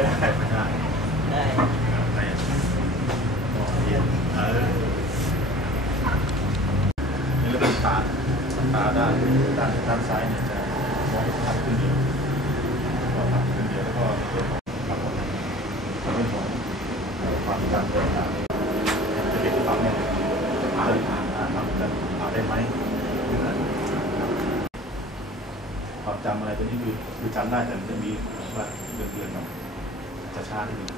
ไม่ได้ไม่ได้ได้ไม่เรียนเออนี่เราเป็นตาตาด้านด้านด้านซ้ายเนี่ยจะมองทับขึ้นเดียวก็ทับขึ้นเดียวแล้วก็เรื่องของทับหมดเรื่องของความการเดินทางจะเก็บฟังเนี่ยจะผ่านผ่านผ่านะครับจะผ่าได้ไหมความจำอะไรตัวนี้คือคือจำได้แต่มันจะมีว่าเดือนเดือนๆกับ จะช้านิดนึง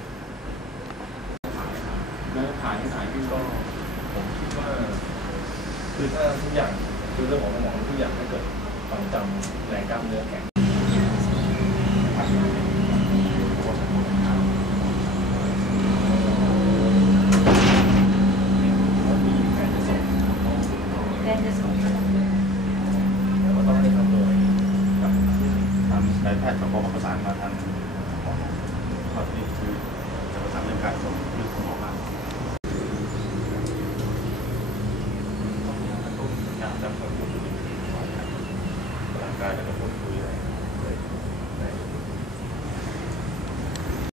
แล้วถ่ายที่ถ่ายขึ้นก็ผมคิดว่า คือถ้าทุกอย่างคือเรื่องของสมองทุกอย่างถ้าเกิดความจำแรงกล้ามเนื้อแข็งมันมีแผนจะส่งแดนจะส่งแล้วก็ต้องให้ทำโดยกับทางนายแพทย์เขาก็ประสานมาทางหมอ ข้อที่คือจะประสานเรื่องการส่งเรื่องของหมอบ้างอยารจะพูดคุยร่างกายแล้วก็พูดคุยอะไรเลยได้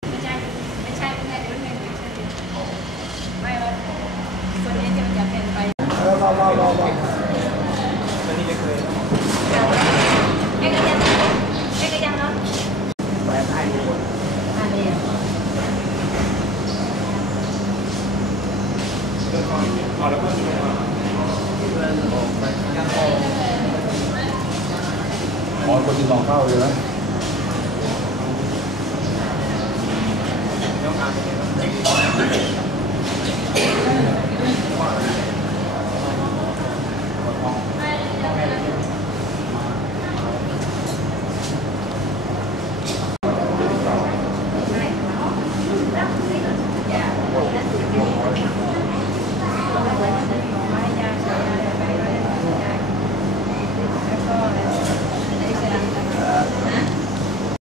ไม่ใช่ไม่ใช่ไม่ใช่เดี๋ยวไม่ไม่ใช่ไม่ว่าคนนี้จะจะเป็นไป แล้วนี่ไม่เคย แค่กระยังแค่กระยังเนาะ ไปถ่ายอยู่ อันนี้ เรื่องควา ございま。